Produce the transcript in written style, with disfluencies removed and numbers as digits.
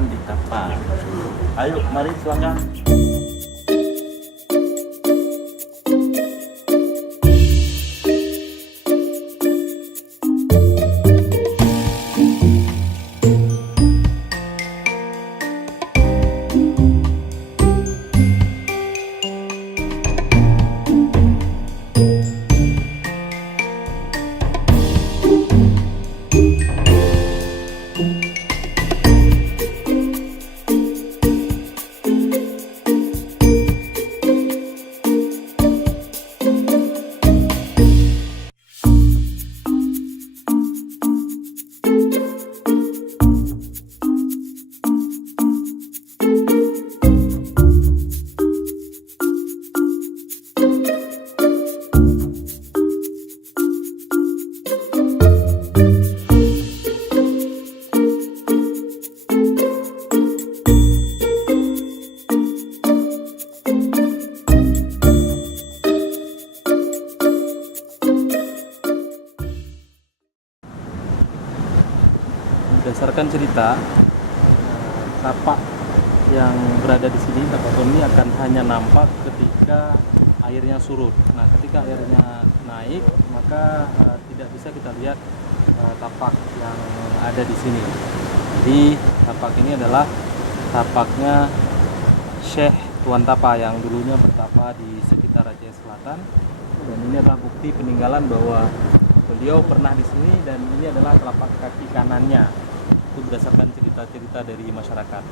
makan di tapak. Ayo, mari selangkah. Berdasarkan cerita, tapak yang berada di sini, tapak ini akan hanya nampak ketika airnya surut. Nah, ketika airnya naik, maka tidak bisa kita lihat tapak yang ada di sini. Jadi, tapak ini adalah tapaknya Syekh Tuan Tapa yang dulunya bertapa di sekitar Aceh Selatan. Dan ini adalah bukti peninggalan bahwa beliau pernah di sini, dan ini adalah telapak kaki kanannya. Itu berdasarkan cerita-cerita dari masyarakat.